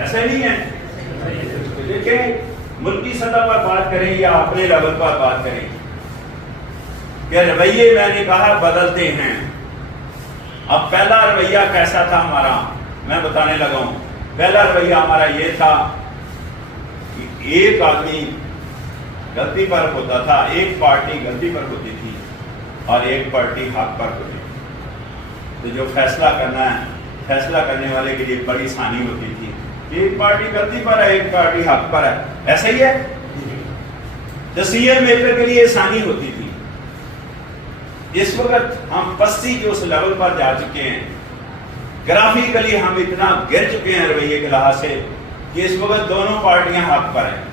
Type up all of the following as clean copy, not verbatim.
ایسا نہیں ہے؟ دیکھیں ملکی سطح پر بات کریں یا اپنے لیول پر بات کریں کہ رویے میں نے کہا بدلتے ہیں. اب پہلا رویہ کیسا تھا ہمارا میں بتانے لگا ہوں. پہلا رویہ ہمارا یہ تھا کہ ایک آدمی غلطی پر ہوتا تھا، ایک پارٹی غلطی پر ہوتی تھی اور ایک پارٹی حق پر ہوتی تھی. تو جو فیصلہ کرنا ہے، فیصلہ کرنے والے کے لیے بڑی آسانی ہوتی تھی. ایک پارٹی غلطی پر ہے، ایک پارٹی حق پر ہے. ایسا ہی ہے. ڈیسیژن میکر کے لیے آسانی ہوتی تھی. اس وقت ہم پستی کے اس لیول پر جا چکے ہیں، گرافیکلی ہم اتنا گر چکے ہیں رویے کے لحاظ سے کہ اس وقت دونوں پارٹیاں حق پر ہیں،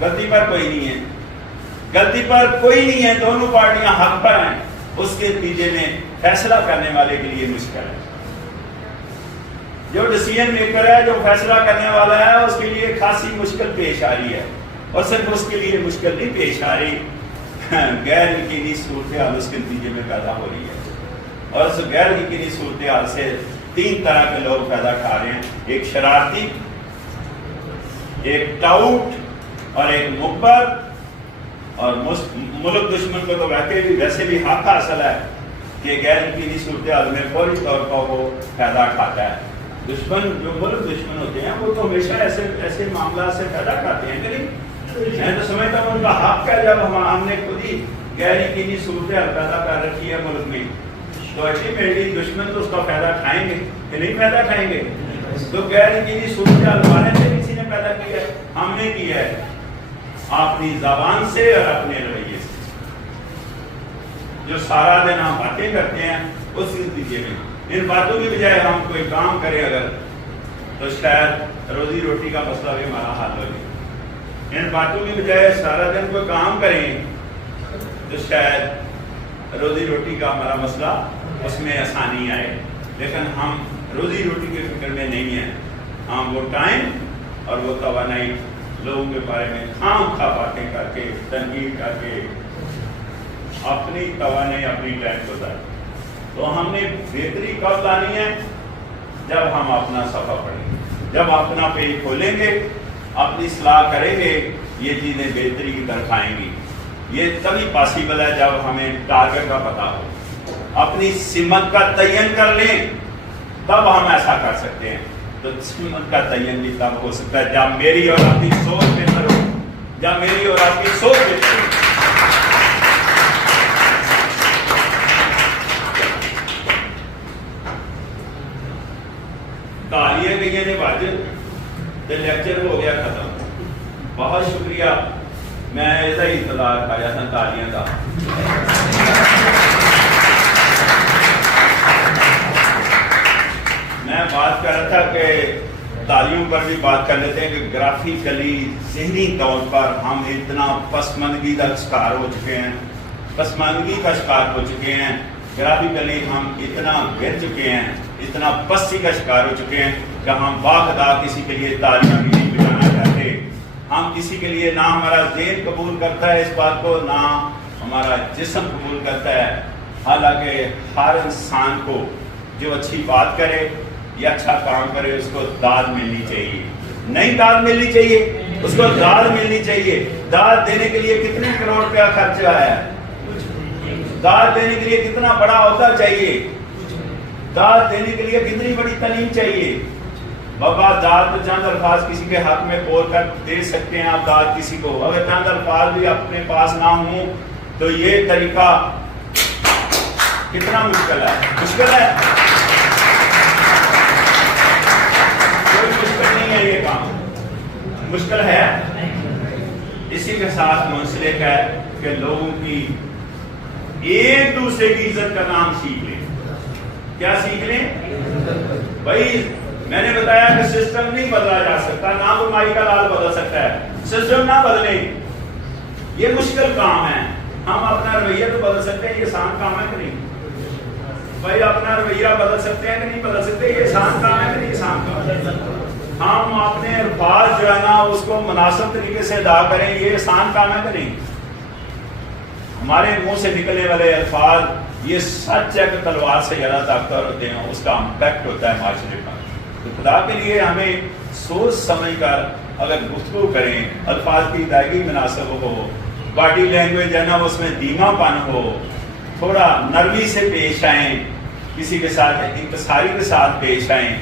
غلطی پر کوئی نہیں ہے. غلطی پر کوئی نہیں ہے، دونوں پارٹیاں حق پر ہیں. اس کے نتیجے میں فیصلہ کرنے والے کے لیے مشکل ہے. جو ڈیسیژن میکر ہے، جو فیصلہ کرنے والا ہے، اس کے لیے خاصی مشکل پیش آ رہی ہے. اور صرف اس کے لیے مشکل نہیں پیش آ رہی، غیر یقینی صورتحال اس کے نتیجے میں پیدا ہو رہی ہے. اور اس غیر یقینی صورتحال سے 3 طرح کے لوگ پیدا کھا رہے ہیں. ایک شرارتی، ایک ٹاؤٹ اور ایک مخبر. اور ملک دشمن کو تو ویسے بھی حق حاصل ہے کہ غیر یقینی صورتحال میں فوری طور پر وہ پیدا کھاتا ہے. دشمن جو ملک دشمن ہوتے ہیں وہ تو ہمیشہ ایسے معاملات سے پیدا کھاتے ہیں کہ نہیں. میں تو سمجھتا ہوں ان کا حق ہے. جب ہم نے خود ہی غیر یقینی صورتحال پیدا کر رکھی ہے ملک میں، تو الٹیمیٹلی دشمن تو اس کا فائدہ کھائیں گے کہ نہیں فائدہ کھائیں گے. تو غیر یقینی صورتحال ہمارے سے کسی نے پیدا کیا ہے، ہم نے کیا ہے اپنی زبان سے اور اپنے رویے سے. جو سارا دن ہم باتیں کرتے ہیں اس نتیجے میں ان باتوں کی بجائے ہم کوئی کام کریں اگر، تو شاید روزی روٹی کا مسئلہ بھی ہمارا حل ہو جائے. ان باتوں کی بجائے سارا دن کوئی کام کریں تو شاید روزی روٹی کا ہمارا مسئلہ اس میں آسانی آئے. لیکن ہم روزی روٹی کے فکر میں نہیں ہیں. ہم وہ ٹائم اور وہ توانائی لوگوں کے بارے میں خام خواہ باتیں کر کے، تنقید کر کے اپنی توانائی، اپنی ٹائم کو ضائع. تو ہم نے بہتری کب لانی ہے؟ جب ہم اپنا صفحہ پڑھیں گے، جب اپنا پیج کھولیں گے، اپنی اصلاح کریں گے، یہ چیزیں بہتری کی طرف آئیں گی. یہ تبھی پاسبل ہے جب ہمیں ٹارگٹ کا پتہ ہو، اپنی سمت کا تعین کر لیں، تب ہم ایسا کر سکتے ہیں. تو سمت کا تعین بھی تب ہو سکتا ہے جب میری اور آپ کی سوچ بہتر ہو، جب میری اور آپ کی سوچ بہتر ہو. تالیاں گئی نے واجب، لیکچر ہو گیا ختم. بہت شکریہ. میں ایسا ہی انتظار کر رہا تھا تالیاں کا. میں بات کر رہا تھا کہ تالیوں پر بھی بات کر لیتے ہیں کہ گرافیکلی ذہنی طور پر ہم اتنا پسماندگی کا شکار ہو چکے ہیں، پسماندگی کا شکار ہو چکے ہیں. گرافیکلی ہم اتنا گر چکے ہیں، اتنا پستی کا شکار ہو چکے ہیں کہ ہم باخدا کسی کے لیے تالیاں بھی نہیں بجانا چاہتے. ہم کسی کے لیے نہ ہمارا ذہن قبول کرتا ہے اس بات کو، نہ ہمارا جسم قبول کرتا ہے. حالانکہ ہر انسان کو جو اچھی بات کرے یا اچھا کام کرے اس کو داد ملنی چاہیے. نہیں داد ملنی چاہیے، اس کو داد ملنی چاہیے. داد دینے کے لیے کتنے کروڑ روپیہ خرچ آیا ہے؟ داد دینے کے لیے کتنا بڑا عہدہ چاہیے؟ داد دینے کے لیے کتنی بڑی تعلیم چاہیے؟ بابا داد تو چند الفاظ کسی کے حق میں بول کر دے سکتے ہیں آپ داد کسی کو. اگر چند الفاظ بھی اپنے پاس نہ ہوں تو یہ طریقہ کتنا مشکل ہے. مشکل ہے، کوئی مشکل نہیں ہے. یہ کام مشکل ہے. اسی کے ساتھ منسلک ہے کہ لوگوں کی ایک دوسرے کی عزت کا نام سیکھ لیں. کیا سیکھ لیں بھائی؟ میں نے بتایا کہ سسٹم نہیں بدلا جا سکتا، نہ کوئی مائی کا لال بدل سکتا ہے. سسٹم نہ بدلیں، یہ مشکل کام ہے. ہم اپنا رویہ تو بدل سکتے ہیں، یہ آسان کام ہے کہ نہیں بھائی؟ اپنا رویہ بدل سکتے ہیں کہ نہیں بدل سکتے؟ یہ آسان کام ہے کہ نہیں آسان کام ہے؟ ہم اپنے الفاظ جو ہے نا اس کو مناسب طریقے سے ادا کریں، یہ آسان کام ہے کہ نہیں؟ ہمارے منہ سے نکلنے والے الفاظ یہ سچ ہے کہ تلوار سے زیادہ طاقتور ہوتے ہیں، اس کا امپیکٹ ہوتا ہے معاشرے کا. تو خدا کے لیے ہمیں سوچ سمجھ کر اگر گفتگو کریں، الفاظ کی ادائیگی مناسب ہو، باڈی لینگویج ہے نا اس میں دھیما پن ہو، تھوڑا نرمی سے پیش آئیں، کسی کے ساتھ انکساری کے ساتھ پیش آئیں،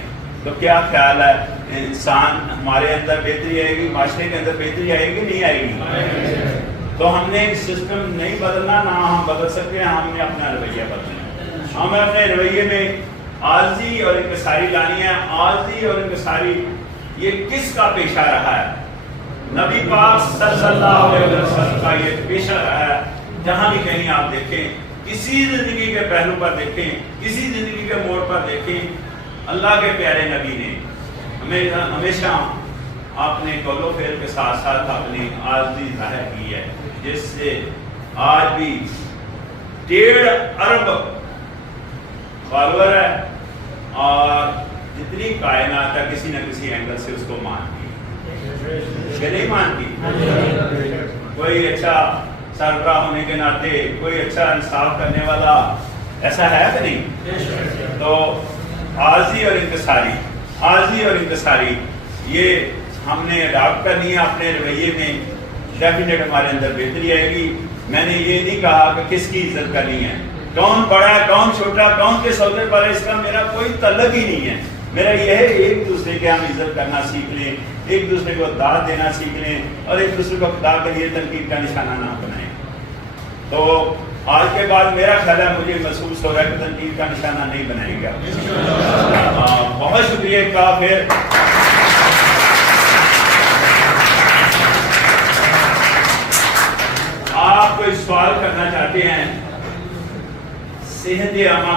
تو کیا خیال ہے انسان ہمارے اندر بہتری آئے گی، معاشرے کے اندر بہتری آئے گی نہیں آئے گی؟ تو ہم نے سسٹم نہیں بدلنا، نہ ہم بدل سکتے ہیں، ہم نے اپنا رویہ بدلنا۔ ہمیں اپنے رویے میں عاجزی اور انکساری لانی ہے۔ عاجزی اور انکساری یہ کس کا پیشہ رہا ہے؟ نبی پاک صلی اللہ علیہ وسلم کا یہ پیشہ رہا ہے۔ جہاں بھی کہیں آپ دیکھیں، کسی زندگی کے پہلو پر دیکھیں، کسی زندگی کے موڑ پر دیکھیں، اللہ کے پیارے نبی نے ہمیں ہمیشہ اپنے قول و فعل کے ساتھ ساتھ اپنی عاجزی ظاہر کی ہے، جس سے آج بھی 1.5 ارب فالوور ہے اور جتنی کائنات ہے کسی نہ کسی اینگل سے اس کو مانتی کہ نہیں مانتی؟ کوئی اچھا سربراہ ہونے کے ناطے، کوئی اچھا انصاف کرنے والا ایسا ہے کہ نہیں؟ تو عاجزی اور انکساری، عاجزی اور انکساری یہ ہم نے اڈاپٹ کرنی ہے اپنے رویے میں، ڈیفینیٹ ہمارے اندر بہتری آئے گی۔ میں نے یہ نہیں کہا کہ کس کی عزت کرنی ہے، کون بڑا ہے کون چھوٹا، کون کس عہدے پر ہے، اس کا میرا کوئی تعلق ہی نہیں ہے۔ میرا یہ ہے ایک دوسرے کے ہم عزت کرنا سیکھ لیں، ایک دوسرے کو داد دینا سیکھ لیں، اور ایک دوسرے کو خدا کے لیے تنقید کا نشانہ نہ بنائیں۔ تو آج کے بعد میرا خیال ہے، مجھے محسوس ہو رہا ہے کہ تنقید کا نشانہ نہیں بنائے گا۔ بہت شکریہ کا پھر آپ کوئی سوال کرنا چاہتے ہیں؟ صحت عامہ